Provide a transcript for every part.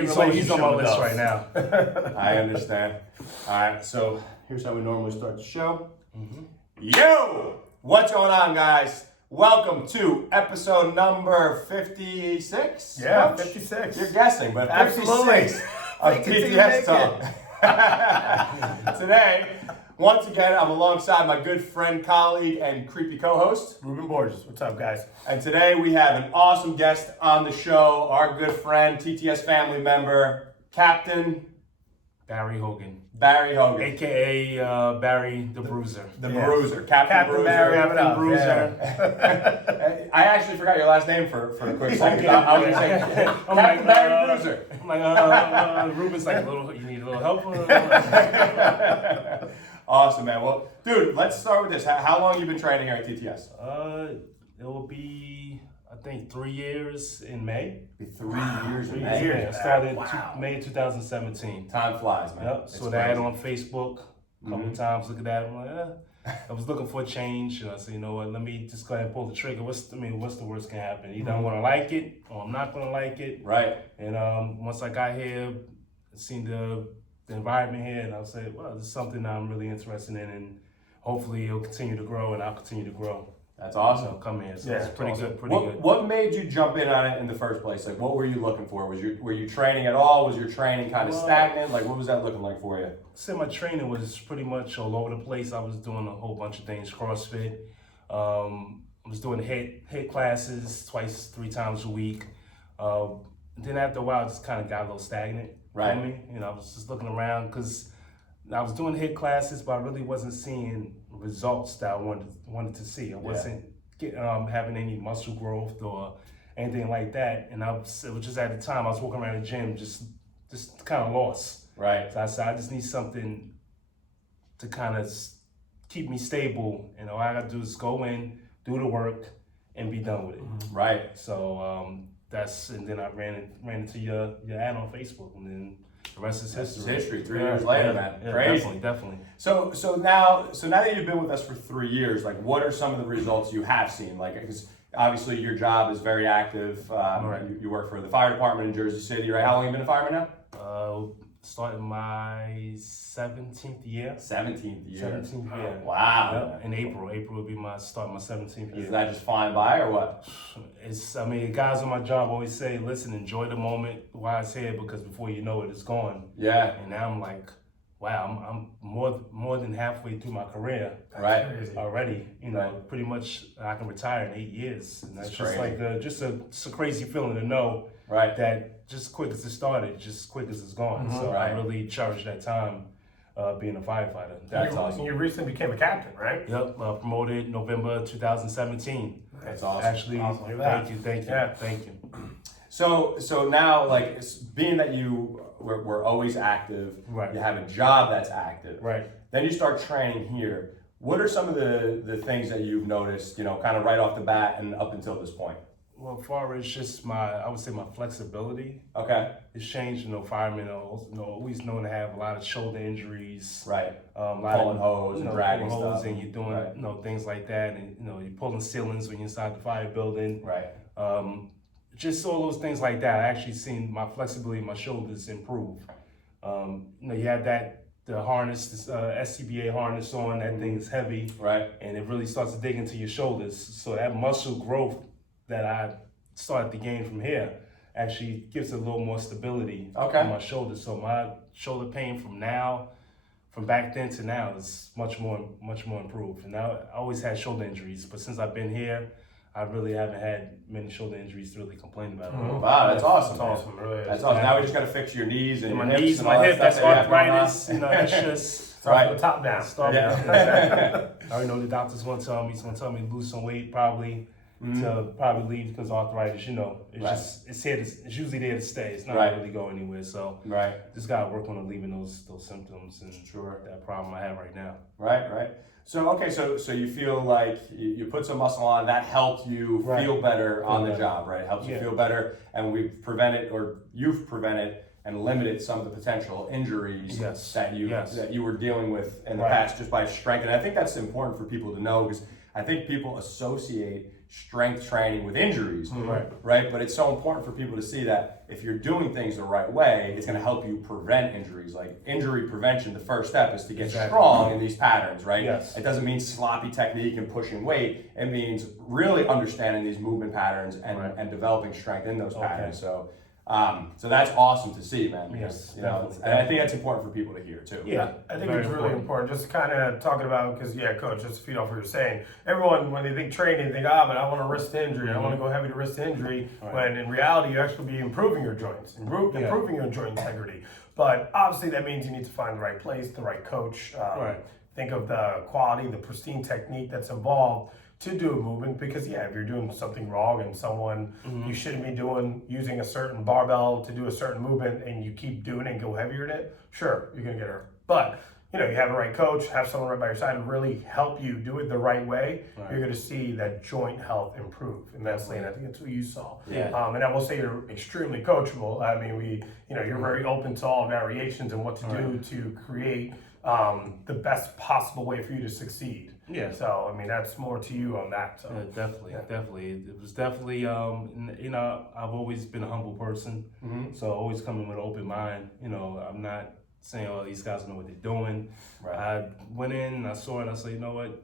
he's on my list right now. I understand. All right, so here's how we normally start the show. Yo, what's going on, guys? Welcome to episode number 56. Yeah, Coach? 56. You're guessing, but 56 Absolutely. of TTS Talk. Today, once again, I'm alongside my good friend, colleague, and creepy co-host, Ruben Borges. What's up, guys? and today we have an awesome guest on the show, our good friend, TTS family member, Captain Barry Hogan, Barry Hogan. aka Barry the Bruiser. The Yes. Bruiser, Captain Bruiser. Barry, Captain what up? Bruiser. I actually forgot your last name for a quick second. I was going to say, Captain Barry Bruiser. I'm like, Ruben's like, you need a little help? Awesome, man. Well, dude, let's start with this. How long have you been training here at TTS? It will be, I think, 3 years in May. Be 3 years, 3 man. years. I started Wow. May 2017. Time flies, man. Yep. It's So that crazy. on Facebook a couple times. Look at that. I'm like, I was looking for a change, and I said, you know what? Let me just go ahead and pull the trigger. What's the worst can happen? Either I'm gonna like it or I'm not gonna like it. Right. And once I got here, I seen the environment here, and I said, well, this is something I'm really interested in, and hopefully it'll continue to grow, and I'll continue to grow. That's So awesome. come here. So Yeah, it's pretty awesome. good. Pretty good. What made you jump in on it in the first place? Like, what were you looking for? Were you training at all? Was your training kind of Well, stagnant? Like, what was that looking like for you? So my training was pretty much all over the place. I was doing a whole bunch of things, CrossFit. I was doing HIIT classes twice, 3 times a week. Then after a while, it just kind of got a little stagnant Right. for me. You know, I was just looking around because I was doing HIIT classes, but I really wasn't seeing results that I wanted to see. I wasn't having any muscle growth or anything like that. And it was just at the time I was walking around the gym, just kind of lost. Right. So I said, I just need something to kind of keep me stable. And all I got to do is go in, do the work, and be done with it. Right. So and then I ran into your ad on Facebook, and then the rest is It's history. history. 3 years later, man. Yeah, Crazy. definitely. So now that you've been with us for 3 years, like, what are some of the results you have seen? Like, because obviously your job is very active. Right. You work for the fire department in Jersey City, right? How long have you been a fireman now? Started my 17th year. 17th year. 17th year. Wow. Yep. In April. April will be my 17th year. Is that just flying by or what? Guys on my job always say, listen, enjoy the moment while it's here, because before you know it, it's gone. Yeah. And now I'm like, wow, I'm more than halfway through my career Right. already. You know, Right. pretty much I can retire in 8 years. And that's just crazy. like just a crazy feeling to know Right. that just quick as it started, just quick as it's gone. So Right. I really cherish that time being a firefighter. That's awesome. And you recently became a captain, right? Yep, promoted November 2017. That's awesome. Actually, Awesome. thank you. Yeah. Thank you. So now, like, being that you were always active, Right. you have a job that's active, Right. then you start training here. What are some of the things that you've noticed, you know, kind of right off the bat and up until this point? Well, as far as just I would say my flexibility, Okay. it's changed. You know, firemen are always known to have a lot of shoulder injuries, Right. a lot Pulling of hose and dragging pulling hose, stuff. and you're doing Right. things like that, and you're pulling ceilings when you're inside the fire building. Right. Just all those things like that. I actually seen my flexibility in my shoulders improve. You have the harness, this SCBA harness on. That thing is heavy, Right. and it really starts to dig into your shoulders. So that muscle growth that I started to gain from here actually gives a little more stability Okay. in my shoulders. So my shoulder pain from back then to now is much more improved. And I always had shoulder injuries, but since I've been here, I really haven't had many shoulder injuries to really complain about. Wow, that's awesome. That's man. awesome, really. That's awesome. Now we just got to fix your knees and My your hips knees, and all my that hip, stuff that's that you have going on. arthritis. That's just Start Right. from the top down. start. Yeah. I already know the doctor's gonna tell me. He's gonna tell me to lose some weight, probably to probably leave because arthritis. You know, it's Right. just it's here. It's usually there to stay. It's not Right. gonna really go anywhere. So Right. just gotta work on alleviating those symptoms and Sure. that problem I have right now. Right. So okay, so you feel like you put some muscle on, that helped you Right. feel better on the better. job, right? It helps you Yeah. feel better, and you've prevented and limited some of the potential injuries Yes. that Yes. you were dealing with in the Right. past just by strength. And I think that's important for people to know, because I think people associate strength training with injuries, Right. right? But it's so important for people to see that if you're doing things the right way, it's going to help you prevent injuries. Like injury prevention, the first step is to get strong in these patterns, right? Yes. It doesn't mean sloppy technique and pushing weight. It means really understanding these movement patterns and developing strength in those patterns. So that's awesome to see, man. Because, Yes, you know, definitely. and I think that's important for people to hear too. Yeah, I think very it's really important. Just kind of talking about, because Coach, just to feed off what you're saying. Everyone, when they think training, they think, but I want a wrist injury. I want to go heavy to wrist injury. Right. When in reality, you actually be improving your joints, improving your joint integrity. But obviously, that means you need to find the right place, the right coach. Think of the quality, the pristine technique that's involved to do a movement, because if you're doing something wrong and someone you shouldn't be using a certain barbell to do a certain movement, and you keep doing it and go heavier in it, sure, you're gonna get hurt. But you have a right coach, have someone right by your side to really help you do it the right way. You're gonna see that joint health improve immensely, and I think that's what you saw. And I will say you're extremely coachable. I mean, you're very open to all variations and what to do to create the best possible way for you to succeed. Yeah. So, I mean, that's more to you on that. So. Definitely. It was definitely, I've always been a humble person. So always coming with an open mind. I'm not saying, these guys know what they're doing. Right. I went in, I saw it, I said, you know what,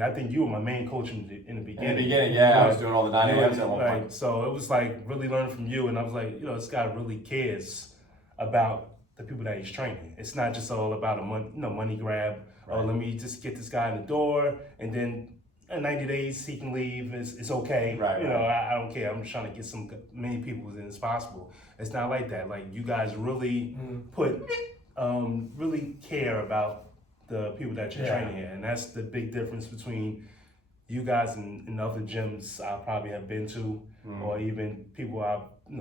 I think you were my main coach in the beginning. In the beginning, I was doing all the 9 a.m.s at one point. So it was like really learning from you, and I was like, this guy really cares about the people that he's training. It's not just all about a money grab. Right. Let me just get this guy in the door, and then in 90 days he can leave. It's okay. Right. I don't care. I'm just trying to get many people in as possible. It's not like that. Like you guys really really care about the people that you're training here, and that's the big difference between you guys and other gyms I probably have been to, or even people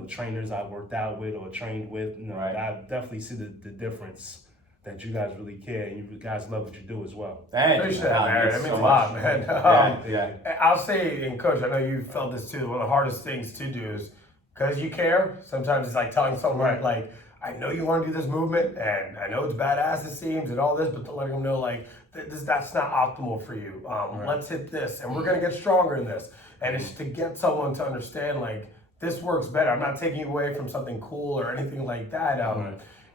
trainers I've worked out with or trained with. I definitely see the difference. That you guys really care, and you guys love what you do as well. Thank you, man. That means a lot, man. I'll say, and Coach, I know you felt this too. One of the hardest things to do is, because you care, sometimes it's like telling someone, like, I know you want to do this movement, and I know it's badass, it seems, and all this, but to letting them know, like, that's not optimal for you. Let's hit this, and we're going to get stronger in this. And it's to get someone to understand, like, this works better. I'm not taking you away from something cool or anything like that.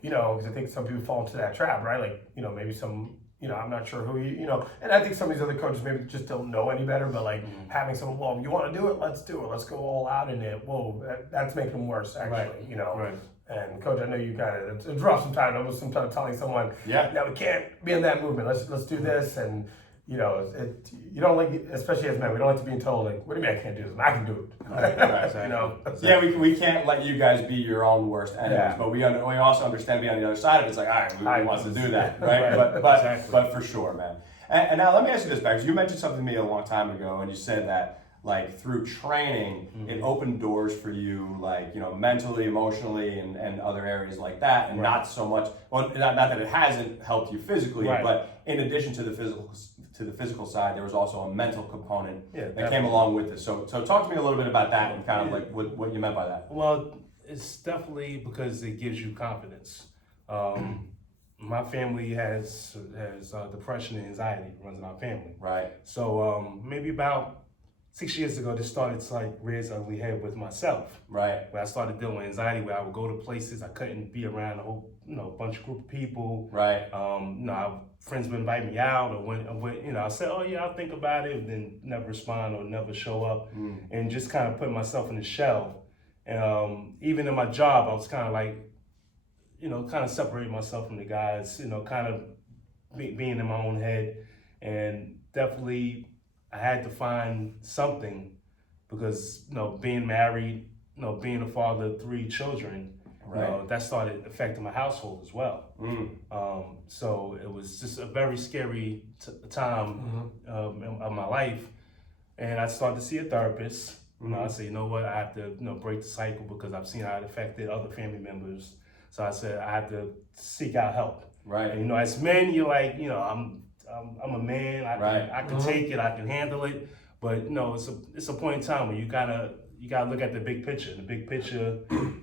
Because I think some people fall into that trap, right? Like, maybe some, I'm not sure who and I think some of these other coaches maybe just don't know any better, but like having someone, well, you want to do it, let's do it. Let's go all out in it. Whoa, that's making them worse, actually, Right. And Coach, I know you it's rough sometimes. Almost sometimes telling someone, no, we can't be in that movement. Let's do this. And, you don't like, especially as men, we don't like to be told, like, what do you mean I can't do this? I can do it. Right. Yeah, we can't let you guys be your own worst enemies, but we also understand being on the other side of it. It's like, all right, we wants to do that, right? But for sure, man. And now let me ask you this, because you mentioned something to me a long time ago, and you said that, like, through training, it opened doors for you, like, mentally, emotionally, and other areas like that, and not so much, well, not that it hasn't helped you physically, but in addition to the physical side, there was also a mental component that came along with this. So talk to me a little bit about that and kind of like what you meant by that. Well, it's definitely because it gives you confidence. My family has depression and anxiety runs in our family. Right. So maybe about 6 years ago, this started to like rear its ugly head with myself. Right. Where I started dealing with anxiety, where I would go to places I couldn't be around a whole, bunch of group of people. Right. Friends would invite me out, or I said, oh yeah, I'll think about it, and then never respond or never show up, and just kind of put myself in the shell. And even in my job, I was kind of like, kind of separating myself from the guys, kind of being in my own head, and definitely I had to find something because, being married, being a father of 3 children, that started affecting my household as well. So it was just a very scary time of my life. And I started to see a therapist. I said, you know what, I have to break the cycle because I've seen how it affected other family members. So I said, I have to seek out help. Right. And, as men, you're like, I'm a man, I can take it, I can handle it. But it's a point in time where you gotta look at the big picture. The big picture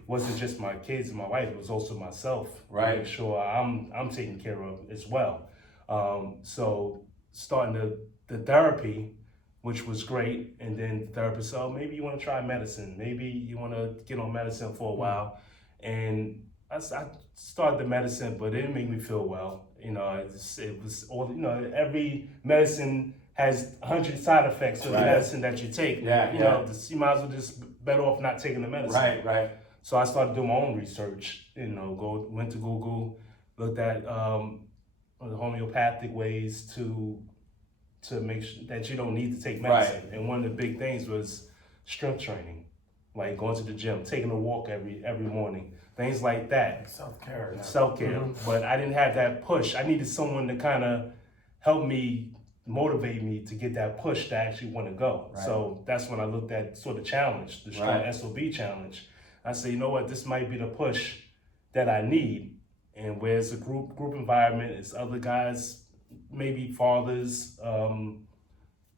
wasn't just my kids and my wife; it was also myself. Right. To make sure I'm taken care of as well. So starting the therapy which was great. And then the therapist said, oh, maybe you want to try medicine. Maybe you want to get on medicine for a while. And I started the medicine, but it didn't make me feel well. You know, it was all, you know, every medicine has 100 side effects of the medicine that you take. Yeah, you know, you might as well just better off not taking the medicine. Right. So I started doing my own research. You know, went to Google, looked at the homeopathic ways to make sure that you don't need to take medicine. And one of the big things was strength training, like going to the gym, taking a walk every morning, things like that. Self-care. But I didn't have that push. I needed someone to kind of help me, motivate me to get that push to actually want to go. So that's when I looked at sort of challenge, the Strong SOB challenge. I said, you know what, this might be the push that I need. And where it's a group environment, it's other guys, maybe fathers, you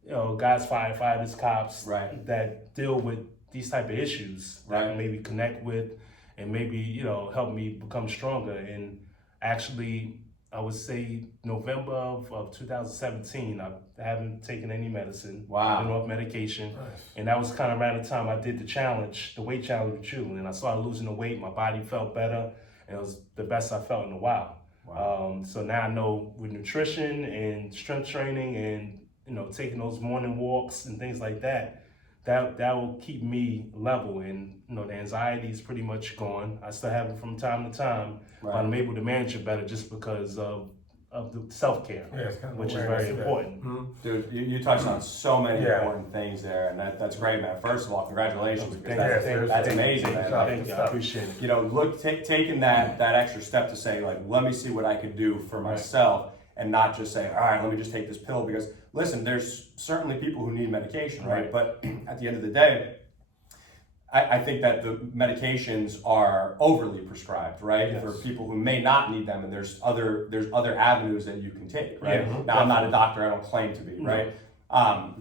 know, guys, firefighters, cops that deal with these type of issues that I can maybe connect with and maybe, you know, help me become stronger. And actually, I would say November of 2017, I haven't taken any medicine. I've been off medication. And that was kind of around the time I did the challenge, the weight challenge with you. And I started losing the weight, my body felt better. And it was the best I felt in a while. So now I know with nutrition and strength training and, you know, taking those morning walks and things like that will keep me level. And, you know, the anxiety is pretty much gone. I still have it from time to time, but I'm able to manage it better just because of the self-care, which is very important. Dude, you touched on so many important things there, and that's great, man. First of all, congratulations. That's amazing, man. Thank you, I appreciate it. You know, taking that extra step to say, like, let me see what I can do for myself, and not just say, all right, let me just take this pill, because listen, there's certainly people who need medication, right? But at the end of the day, I think that the medications are overly prescribed, right? For people who may not need them, and there's other avenues that you can take, right? Now, I'm not a doctor, I don't claim to be, right?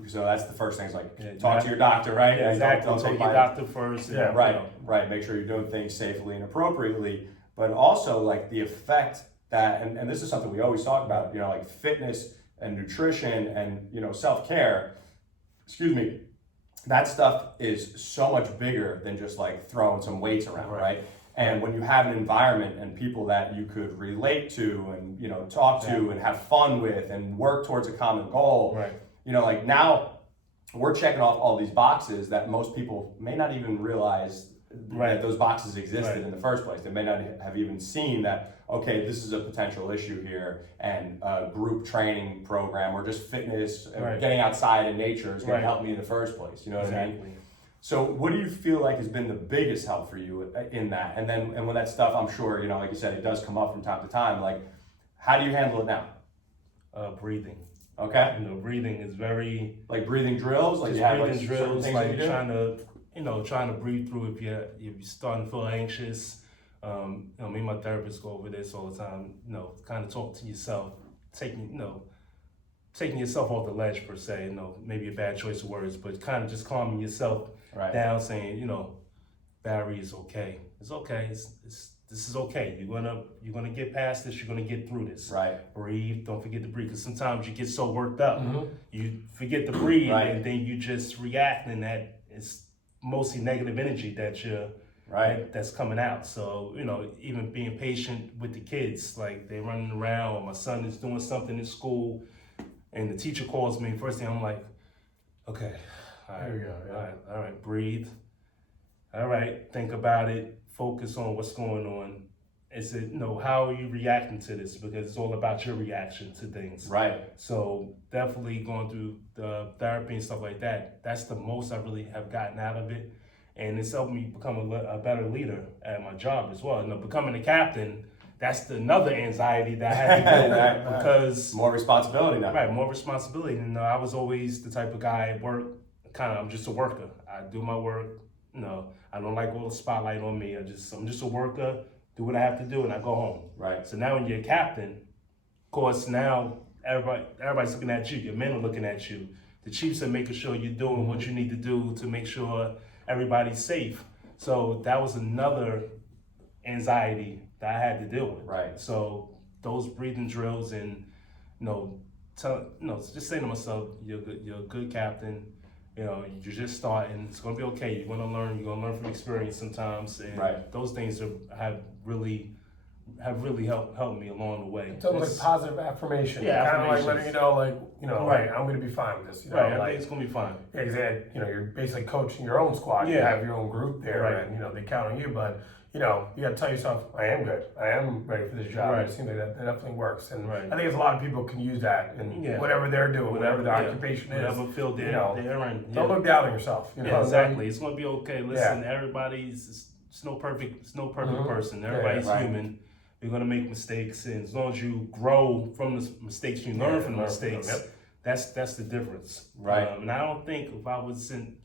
So that's the first thing, is like, talk to your doctor, right? Exactly, don't take your doctor first. Right, make sure you're doing things safely and appropriately, but also like the effect that, and this is something we always talk about, you know, like fitness and nutrition and, you know, self-care, that stuff is so much bigger than just like throwing some weights around, right? And when you have an environment and people that you could relate to and, you know, talk to and have fun with and work towards a common goal, you know, like now we're checking off all these boxes that most people may not even realize that those boxes existed in the first place. They may not have even seen that, okay, this is a potential issue here, and a group training program or just fitness, getting outside in nature is going to help me in the first place. You know what I mean? So what do you feel like has been the biggest help for you in that? And when that stuff, I'm sure, you know, like you said, it does come up from time to time. Like, how do you handle it now? Breathing. Okay. You know, breathing is very... Like breathing drills? Like you have like drills, things like trying to breathe through if you're starting to feel anxious. You know, me and my therapist go over this all the time. You know, kind of talk to yourself, taking yourself off the ledge per se. You know, maybe a bad choice of words, but kind of just calming yourself down, saying, you know, Barry, is okay. It's okay. This is okay. You're gonna get past this. You're gonna get through this. Breathe. Don't forget to breathe, because sometimes you get so worked up, you forget to breathe, and then you just react, and that is mostly negative energy that you're that's coming out. So, you know, even being patient with the kids, like they running around, or my son is doing something in school and the teacher calls me, first thing I'm like, okay, all right, breathe. All right, think about it, focus on what's going on. Is it, you know, how are you reacting to this? Because it's all about your reaction to things. So definitely going through the therapy and stuff like that, that's the most I really have gotten out of it. And it's helped me become a better leader at my job as well. You know, becoming a captain, that's another anxiety that I had to deal with, because more responsibility now. More responsibility. And I was always the type of guy at work, I'm just a worker. I do my work. You know, I don't like all the spotlight on me. I'm just a worker, do what I have to do, and I go home. So now when you're a captain, of course, now everybody's looking at you. Your men are looking at you. The chiefs are making sure you're doing what you need to do to make sure everybody's safe. So that was another anxiety that I had to deal with. Right. So those breathing drills and, you know, just saying to myself, you're a good captain. You're just starting. It's gonna be okay. You're gonna learn. You're gonna learn from experience sometimes, and those things have really helped me along the way. It's almost like positive affirmation. Yeah, kind of like letting you know, Right. I'm going to be fine with this. You know, Right, like, everything's gonna be fine. Yeah, because you're basically coaching your own squad. You Yeah. have your own group there, Right. and they count on you. But you got to tell yourself, I am good. I am ready for this job. Right. It seems like that definitely works, and Right. I think there's a lot of people can use that in Yeah. whatever they're doing, whatever their yeah. occupation is. Whatever field they're in. Don't look down on yourself. Yeah, exactly. It's gonna be okay. Listen, everybody's it's no perfect person. Everybody's human. You're gonna make mistakes, and as long as you grow from the mistakes, you learn from the mistakes. That's the difference. Right. And I don't think if I wasn't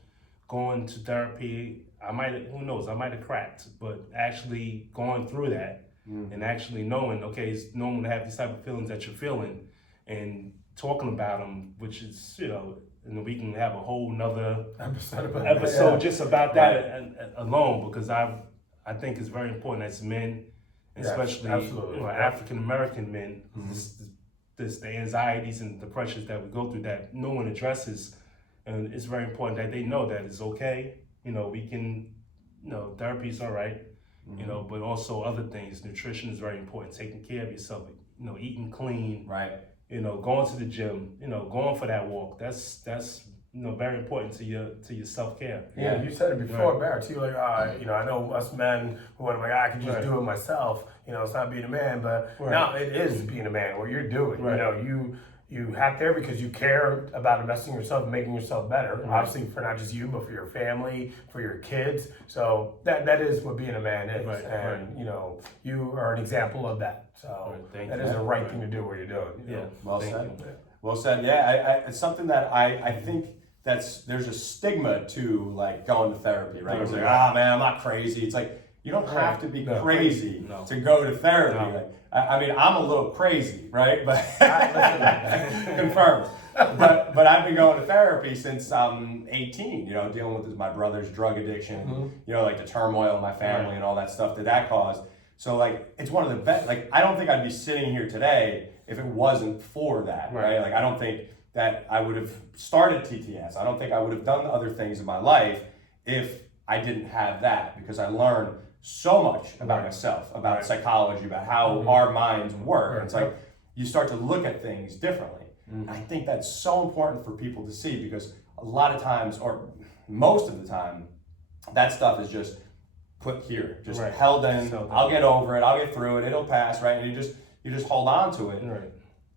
going to therapy, I might have cracked. But actually going through that and actually knowing, okay, it's normal to have these type of feelings that you're feeling, and talking about them, which is and we can have a whole nother episode just about that alone, because I think it's very important as men, especially African American men, the anxieties and the pressures that we go through that no one addresses, and it's very important that they know that it's okay. We can, therapy is all right, but also other things. Nutrition is very important. Taking care of yourself, eating clean, right? Going to the gym, going for that walk. That's very important to your self-care. Yeah, you said it before, Barrett, too. Like, I know us men who want to be like, I can just do it myself. It's not being a man, but now it is being a man. What you're doing, you have there because you care about investing in yourself and making yourself better. Obviously, for not just you, but for your family, for your kids. So that is what being a man is, and you are an example of that. So that is the right thing to do. What you're doing. Yeah, well said. Well said. Yeah, it's something that I think. There's a stigma to like going to therapy, right? It's like, man, I'm not crazy. It's like you don't have to be crazy to go to therapy. No. Like, I mean, I'm a little crazy, right? But confirmed. But I've been going to therapy since I'm 18. Dealing with my brother's drug addiction, like the turmoil in my family and all that stuff that caused. So like, it's one of the best. Like, I don't think I'd be sitting here today if it wasn't for that, right? Like, I don't think that I would have started TTS. I don't think I would have done the other things in my life if I didn't have that, because I learned so much about myself, about psychology, about how our minds work. It's like you start to look at things differently. I think that's so important for people to see, because a lot of times, or most of the time, that stuff is just put here, just held in. I'll get over it, I'll get through it, it'll pass, right? And you just hold on to it.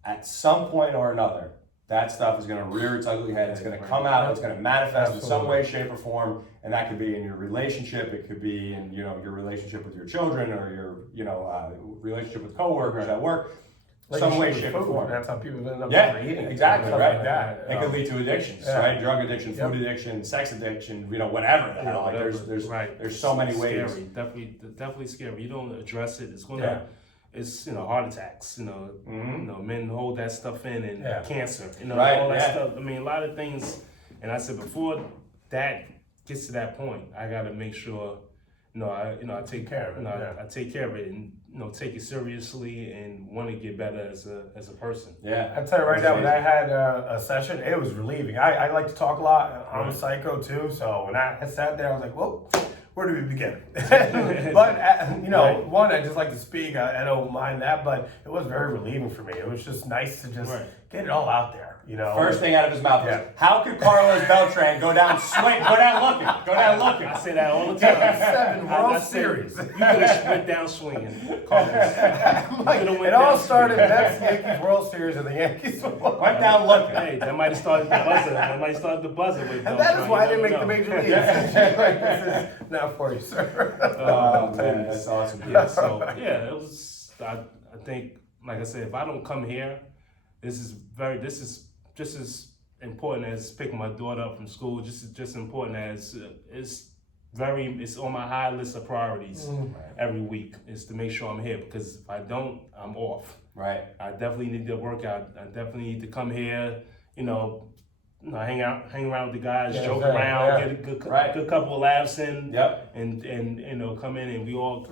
At some point or another, that stuff is going to rear its ugly head. It's going to come out. It's going to manifest in some way, shape, or form. And that could be in your relationship. It could be in your relationship with your children, or your relationship with coworkers at work. Some way, shape, or form. That's how people end up eating. Exactly, right. Like that. It could lead to addictions, right? Drug addiction, food addiction, sex addiction. Whatever the hell. There's so many ways. Scary. Definitely scary. You don't address it, it's gonna. It's heart attacks, men hold that stuff in, and cancer, all that stuff. I mean, a lot of things. And I said, before that gets to that point, I got to make sure, I take care of it. I take care of it, and take it seriously, and want to get better as a person. Yeah, I tell you right now, when I had a session, it was relieving. I like to talk a lot. I'm a psycho too, so when I sat there, I was like, whoa. Where do we begin? But one, I just like to speak. I don't mind that, but it was very relieving for me. It was just nice to just get it all out there. First thing out of his mouth was, "How could Carlos Beltran go down looking? Go down looking." I say that all the time. 7 World Series. You could have went down swinging, Carlos. It all started Mets Yankees World Series, and the Yankees went down looking. Hey, that might have started the buzzer. With and that is why I didn't make the major leagues. This is not for you, sir. Oh man, that's awesome. It was. I think, like I said, if I don't come here, this is just as important as picking my daughter up from school. Just important as it's on my high list of priorities every week, is to make sure I'm here, because if I don't, I'm off. Right. I definitely need to work out. I definitely need to come here, hang around with the guys, joke around, get a good couple of laughs in, and come in, and we all,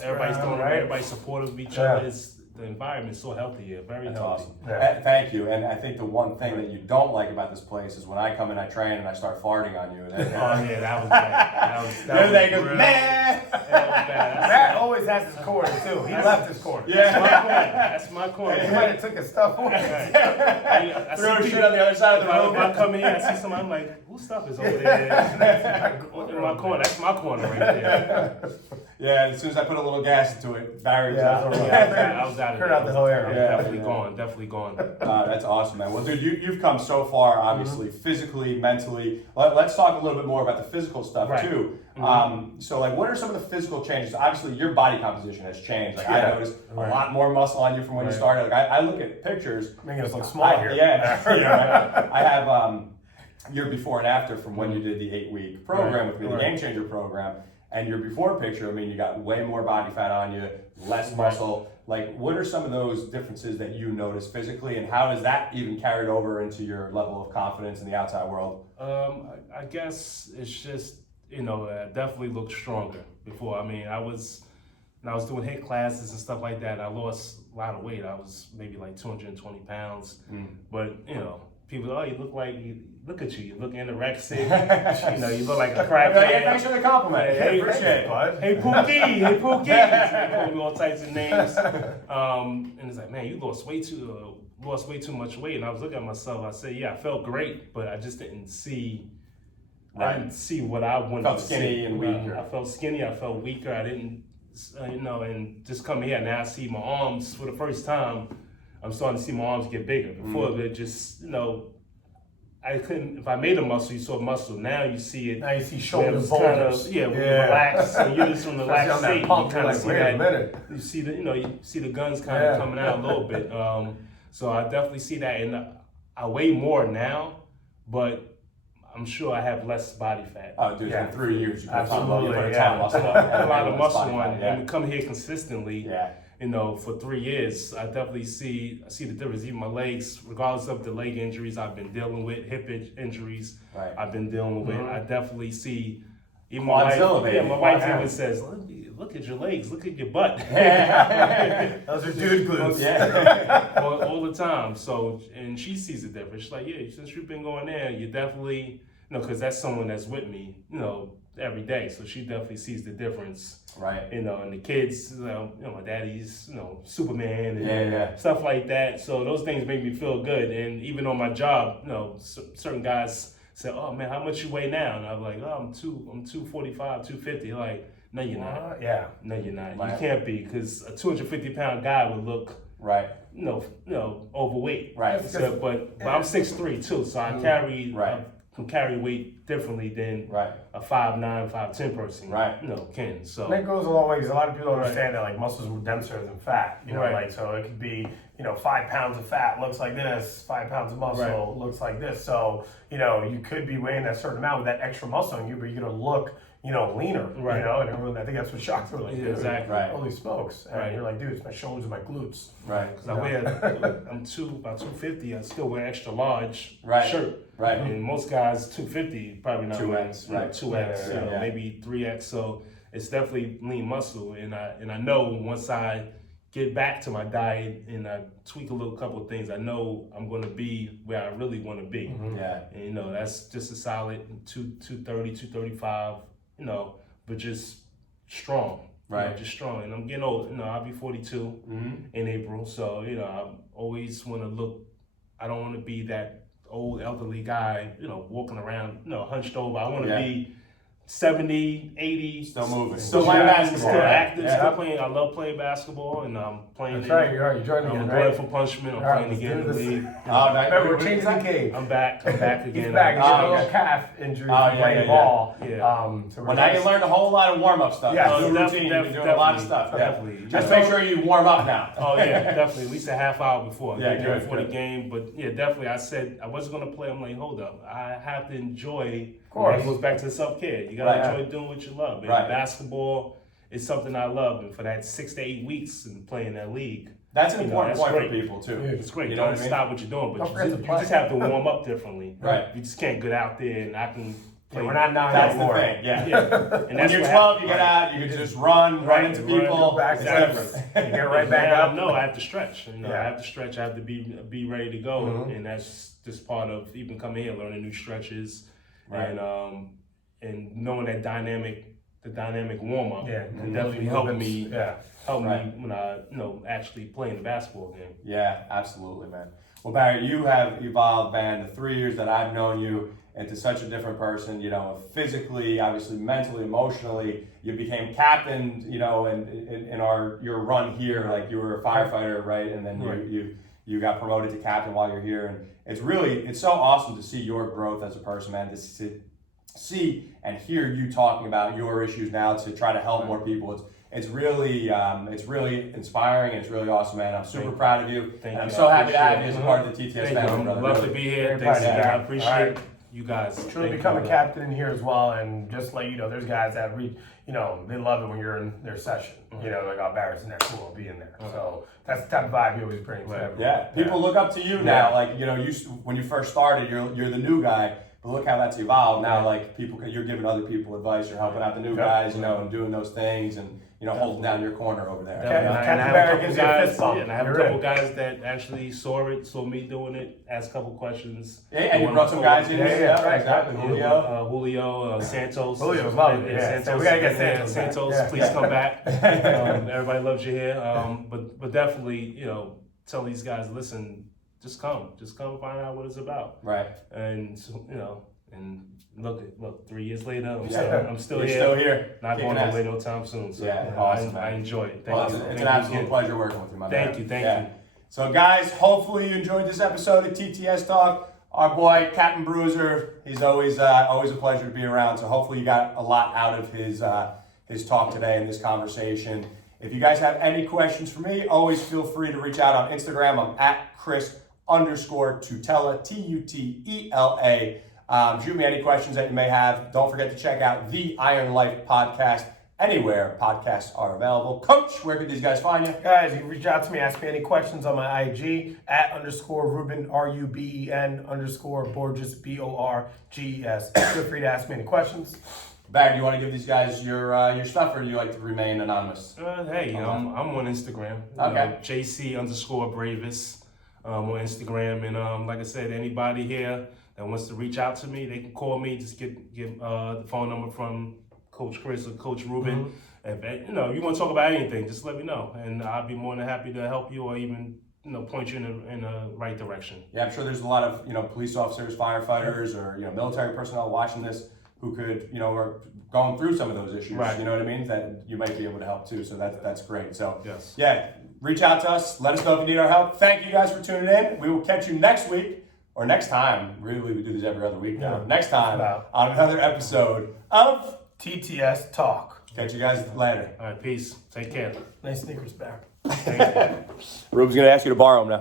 everybody's supportive of each other. the environment is so healthy here, very That's healthy. awesome. Yeah. Thank you. And I think the one thing that you don't like about this place is when I come and I train and I start farting on you. Oh yeah, that was bad. That was They go, real- nah. that was bad. Matt always has his corner too. He left his corner. That's my corner. He might have took his stuff away. I Throw see shit on the other side of the room. If I come in here, I see somebody, I'm like, whose stuff is over there? In my corner. That's my corner right there. Yeah, and as soon as I put a little gas into it, Barry was out. I was out of Cleared there. out the whole area. Yeah. Definitely gone. That's awesome, man. Well, dude, you've come so far, obviously, physically, mentally. Let's talk a little bit more about the physical stuff, Right. too. So, like, what are some of the physical changes? Obviously, your body composition has changed. Like, I noticed a lot more muscle on you from when you started. Like, I look at pictures. Making us look small here. Yeah. I have your before and after from when you did the 8-week program with me, the Game Changer program. And your before picture, I mean, you got way more body fat on you, less muscle. Like, what are some of those differences that you notice physically, and how does that even carry over into your level of confidence in the outside world? I guess it's just, I definitely looked stronger before. I mean, when I was doing HIIT classes and stuff like that, I lost a lot of weight. I was maybe like 220 pounds. But, people, you look at you, you look anorexic, you look like a crackhead. Thanks for the compliment. Hey, appreciate it, bud. Hey, Pookie. They call me all types of names. And it's like, man, you lost way too much weight. And I was looking at myself. I said, yeah, I felt great, but I just didn't see. I didn't see what I wanted Felt to skinny see. and weaker. I felt skinny. I felt weaker. I didn't, and just coming here now, I see my arms for the first time. I'm starting to see my arms get bigger. Before they just, I couldn't. If I made a muscle, you saw muscle. Now you see it. Now you see shoulders, boulders. Relax. And you're just from the relaxed state. You Pump, kind of like, see wait that. a minute. You see the, you see the guns kind of coming out a little bit. So I definitely see that, and I weigh more now, but I'm sure I have less body fat. Oh, dude, in 3 years, you put a ton of muscle A on. lot of muscle body on, fat, and we come here consistently. For 3 years, I definitely see the difference. Even my legs, regardless of the leg injuries I've been dealing with, hip injuries I've been dealing with, I definitely see. Even my wife even says, "Look at your legs, look at your butt." Those are dude glutes. all the time. So, and she sees the difference. She's like, "Yeah, since you've been going there, you definitely, because that's someone that's with me, every day. So she definitely sees the difference." Right. And the kids, my daddy's, Superman and stuff like that. So those things make me feel good. And even on my job, certain guys say, "Oh man, how much you weigh now?" And I'm like, "Oh, I'm 245, 250. Like, no, you're not. Yeah. No, you're not. You can't be, because a 250-pound guy would look overweight. Right. So, but I'm 6'3" too, so I carry can carry weight differently than a 5'9", 5'10" person. Can. So and that goes a long way, because a lot of people don't understand that, like, muscles are denser than fat. Like, so it could be 5 pounds of fat looks like this, 5 pounds of muscle looks like this. So you could be weighing that certain amount with that extra muscle on you, but you're gonna look leaner. And everyone, I think that's what shocked me. Like, exactly. Holy smokes! And you're like, dude, it's my shoulders and my glutes. Because I wear, I'm about 250. I still wear extra large shirt. And most guys 250 probably not 2X, 2X, maybe 3X. So it's definitely lean muscle, and I know once I get back to my diet and I tweak a couple of things, I know I'm going to be where I really want to be. And that's just a solid 230, 235. But just strong. Just strong. And I'm getting old. I'll be 42 in April. So, I always want to look, I don't want to be that old elderly guy, walking around, hunched over. I want to be 70, 80. Still moving. Still playing basketball. Still active, still playing. I love playing basketball, and I'm playing. That's right, you're joining I'm again, going for punishment. I'm playing again in the league. We're changing the game. I'm back again. He's back. He's got a little calf injury from playing ball. Well, now you learned a whole lot of warm-up stuff. New routine. You've been doing a lot of stuff. Definitely. Just make sure you warm up now. Oh yeah, definitely. At least a half hour before. Before the good. game. But yeah, definitely. I said I wasn't gonna play. I'm like, hold up. I have to enjoy. Of course. It goes back to self-care. You gotta enjoy doing what you love. And basketball is something I love, and for that 6 to 8 weeks and playing that league. That's an important point great. for people too. It's great. You You know don't what I mean? stop what you're doing, but Don't forget to you play. just have to warm up differently. Right. You just can't get out there and I can play. we're not 9 That's the anymore. thing. Yeah. Yeah. And When that's you're what 12, you happened. get out. You can just run into people. back It's steps. different. You get right back Now up. I know I have to stretch. I Yeah. have to stretch. I have to be ready to go, and that's just part of even coming here, learning new stretches, Right. and knowing that the dynamic warm up, Yeah, and definitely helping me. Yeah. Help Right. me when I actually playing the basketball game. Yeah, absolutely, man. Well, Barry, you have evolved, man, the 3 years that I've known you into such a different person, physically, obviously, mentally, emotionally. You became captain, in your run here, like you were a firefighter, right? And then you got promoted to captain while you're here. And it's so awesome to see your growth as a person, man, to see and hear you talking about your issues now to try to help more people. It's really inspiring, and it's really awesome, man. I'm super proud of you. Thank And I'm you. so happy to I have you as a part of the TTS Thank family, you. brother. Love Really. to be here. Very Thanks, proud of I you. appreciate All right. you guys. Truly Thank become you. a captain in here as well, and just let you know, there's guys that they love it when you're in their session. Like, oh, Barrett's in that cool, I'll be in there. So that's the type of vibe you always bring to everyone. Yeah, people look up to you now. Like, when you first started, you're the new guy. But look how that's evolved now. Like, you're giving other people advice. You're helping out the new guys, and doing those things, and holding down your corner over there. Okay. And I Captain have Barrett a couple gives you a fist guys, bump. and I have a You're couple in. guys that actually saw me doing it, asked a couple questions. Yeah, and you brought some guys in. Yeah, exactly. Julio, Santos. Julio's lovely, yeah. So we gotta get Santos back. Santos, Yeah. please come back. Everybody loves you here. But definitely, tell these guys, listen, just come find out what it's about. Right. And and look, 3 years later, I'm still You're here. still here. Not Kicking going ass. away no time soon. So Yeah, awesome, I man. enjoy it. Well, Thank you. it's an absolute pleasure working with you, my man. Thank you. Yeah. So, guys, hopefully you enjoyed this episode of TTS Talk. Our boy, Captain Bruiser, he's always a pleasure to be around. So hopefully you got a lot out of his talk today in this conversation. If you guys have any questions for me, always feel free to reach out on Instagram. I'm at Chris_Tutela, Tutela. Shoot me any questions that you may have. Don't forget to check out the Iron Life podcast anywhere podcasts are available. Coach, where could these guys find you? Guys, you can reach out to me, ask me any questions on my IG @_Ruben, RUBEN_Borges, BORGES. Feel free to ask me any questions. Bag, do you want to give these guys your stuff, or do you like to remain anonymous? Hey, I'm on Instagram. Okay. JC_Bravis on Instagram, and like I said, anybody here that wants to reach out to me, they can call me. Just get the phone number from Coach Chris or Coach Ruben. If you want to talk about anything, just let me know, and I'll be more than happy to help you or even point you in the right direction. Yeah, I'm sure there's a lot of police officers, firefighters, or military personnel watching this who could are going through some of those issues. Right. You know what I mean? That you might be able to help too. So that's great. So Yes. yeah, reach out to us. Let us know if you need our help. Thank you guys for tuning in. We will catch you next week. Or next time, really, we do this every other week now. Yeah. Next time on another episode of TTS Talk. Catch you guys later. All right, peace. Take care. Nice sneakers back. Thank you. Ruben's gonna ask you to borrow them now.